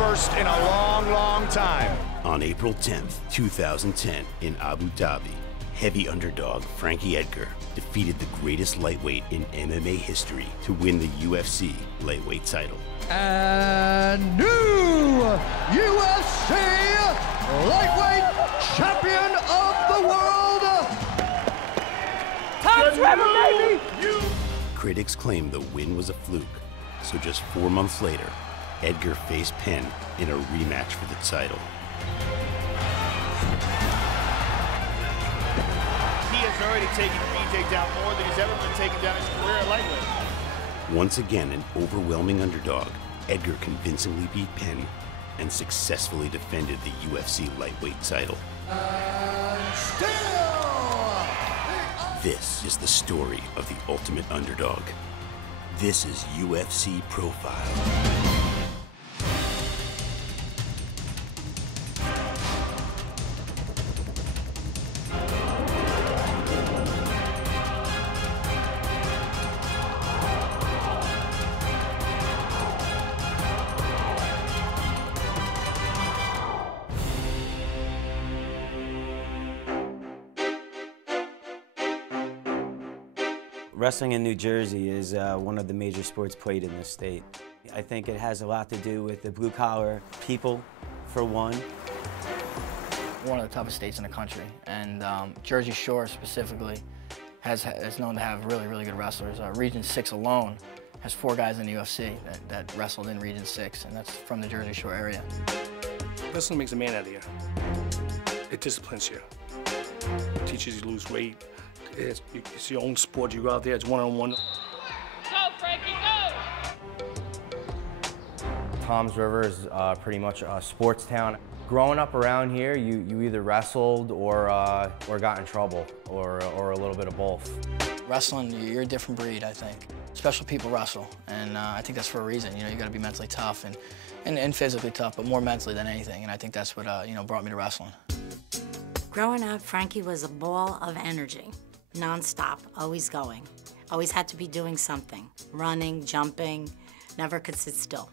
first in a long, long time. On April 10th, 2010, in Abu Dhabi, heavy underdog Frankie Edgar defeated the greatest lightweight in MMA history to win the UFC lightweight title. And new UFC lightweight champion of the world, Tom's River, baby! Critics claim the win was a fluke, so just 4 months later, Edgar faced Penn in a rematch for the title. He has already taken BJ down more than he's ever been taken down in his career at lightweight. Once again an overwhelming underdog, Edgar convincingly beat Penn and successfully defended the UFC lightweight title. This is the story of the ultimate underdog. This is UFC Profile. Wrestling in New Jersey is one of the major sports played in this state. I think it has a lot to do with the blue-collar people, for one. One of the toughest states in the country, and Jersey Shore specifically is known to have really, really good wrestlers. Region 6 alone has 4 guys in the UFC that wrestled in Region 6, and that's from the Jersey Shore area. Wrestling makes a man out of you. It disciplines you. It teaches you to lose weight. It's your own sport. You go out there, it's one-on-one. Go, Frankie, go! Toms River is pretty much a sports town. Growing up around here, you either wrestled or got in trouble, or a little bit of both. Wrestling, you're a different breed, I think. Special people wrestle, and I think that's for a reason. You know, you got to be mentally tough and physically tough, but more mentally than anything. And I think that's what brought me to wrestling. Growing up, Frankie was a ball of energy. Non-stop, always going. Always had to be doing something. Running, jumping, never could sit still.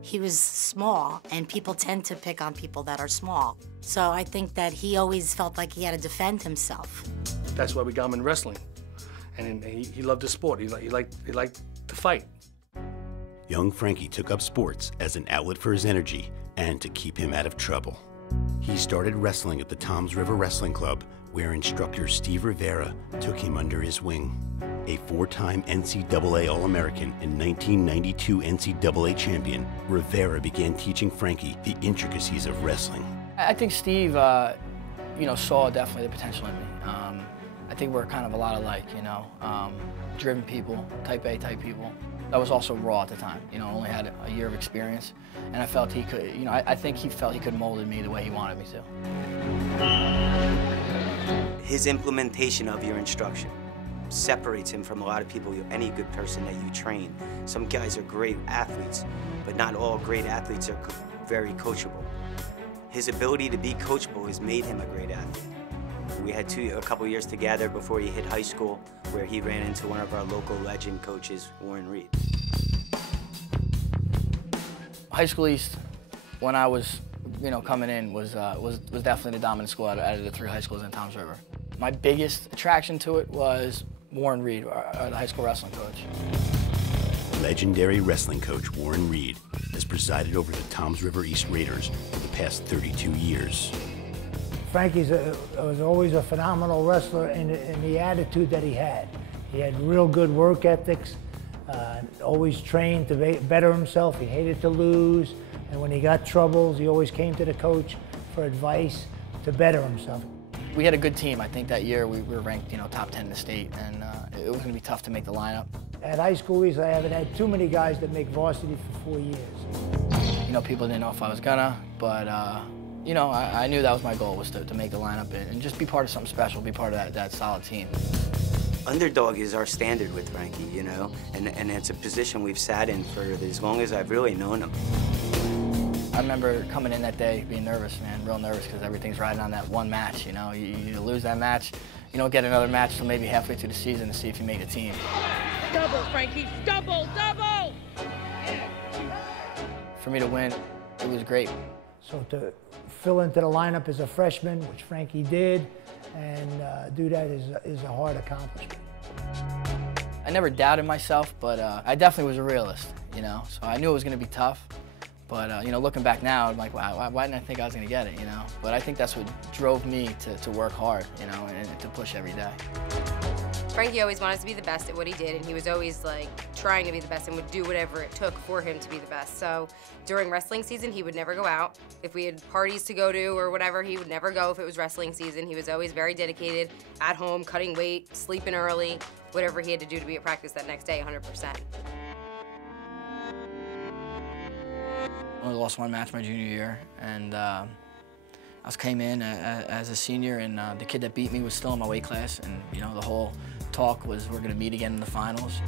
He was small, and people tend to pick on people that are small. So I think that he always felt like he had to defend himself. That's why we got him in wrestling. And he loved the sport. He liked to fight. Young Frankie took up sports as an outlet for his energy and to keep him out of trouble. He started wrestling at the Toms River Wrestling Club, where instructor Steve Rivera took him under his wing. A 4-time NCAA All-American and 1992 NCAA champion, Rivera began teaching Frankie the intricacies of wrestling. I think Steve, saw definitely the potential in me. I think we're kind of a lot alike, driven people, type A type people. I was also raw at the time, only had a year of experience, and I felt he could, I think he felt he could mold me the way he wanted me to. His implementation of your instruction separates him from a lot of people, any good person that you train. Some guys are great athletes, but not all great athletes are very coachable. His ability to be coachable has made him a great athlete. We had a couple years together before he hit high school, where he ran into one of our local legend coaches, Warren Reed. High School East, when I was, coming in, was definitely the dominant school out of the 3 high schools in Toms River. My biggest attraction to it was Warren Reed, the high school wrestling coach. Legendary wrestling coach Warren Reed has presided over the Toms River East Raiders for the past 32 years. Frankie was always a phenomenal wrestler in the attitude that he had. He had real good work ethics, always trained to better himself. He hated to lose, and when he got troubles, he always came to the coach for advice to better himself. We had a good team. I think that year we were ranked, top 10 in the state, and it was going to be tough to make the lineup. At High School East, I haven't had too many guys that make varsity for 4 years. People didn't know if I was gonna, but I knew that was my goal, was to make the lineup and just be part of something special, be part of that solid team. Underdog is our standard with Frankie, and it's a position we've sat in for as long as I've really known him. I remember coming in that day being nervous, man, real nervous, because everything's riding on that one match, You lose that match, you don't get another match till maybe halfway through the season to see if you make the team. Double, Frankie, double, double! For me to win, it was great. So to fill into the lineup as a freshman, which Frankie did, and do that is a hard accomplishment. I never doubted myself, but I definitely was a realist, you know. So I knew it was going to be tough, but you know, looking back now, I'm like, wow, why didn't I think I was going to get it, you know? But I think that's what drove me to work hard, you know, and to push every day. Frankie always wanted to be the best at what he did, and he was always like trying to be the best and would do whatever it took for him to be the best. So during wrestling season, he would never go out. If we had parties to go to or whatever, he would never go if it was wrestling season. He was always very dedicated, at home, cutting weight, sleeping early, whatever he had to do to be at practice that next day, 100%. I only lost one match my junior year, and I came in as a senior, and the kid that beat me was still in my weight class, and you know, the whole talk was we're gonna meet again in the finals.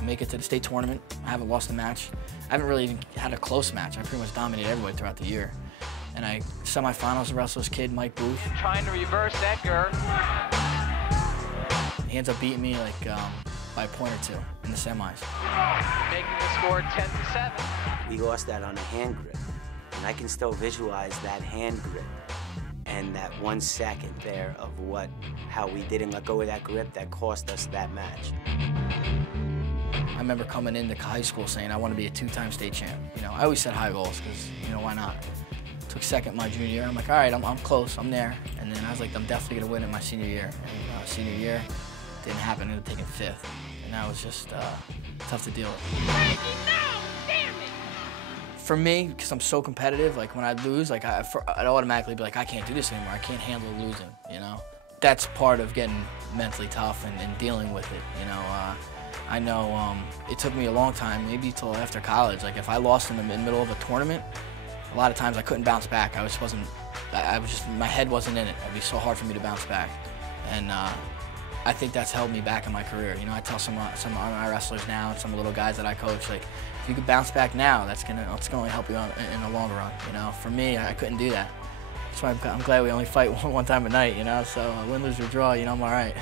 I make it to the state tournament. I haven't lost a match. I haven't really even had a close match. I pretty much dominated everybody throughout the year. And I semifinals to wrestle this kid, Mike Booth. Trying to reverse Edgar. He ends up beating me like by a point or two in the semis. Making the score 10-7. We lost that on a hand grip, and I can still visualize that hand grip and that 1 second there of how we didn't let go of that grip that cost us that match. I remember coming into high school saying I want to be a 2-time state champ. You know, I always set high goals because, you know, why not? Took second my junior year. I'm like, all right, I'm close, I'm there. And then I was like, I'm definitely gonna win it my senior year. And senior year, didn't happen. I ended up taking 5th, and that was just tough to deal with. For me, because I'm so competitive, like when I lose, like I'd automatically be like, I can't do this anymore. I can't handle losing, you know? That's part of getting mentally tough and dealing with it, you know? I know it took me a long time, maybe till after college. Like if I lost in the middle of a tournament, a lot of times I couldn't bounce back. I was just, my head wasn't in it. It'd be so hard for me to bounce back. And I think that's held me back in my career. You know, I tell some of my wrestlers now and some of the little guys that I coach, like, if you could bounce back now, it's gonna only help you in the long run. You know, for me, I couldn't do that. That's why I'm glad we only fight one time a night. You know, so win, lose, or draw, you know, I'm all right.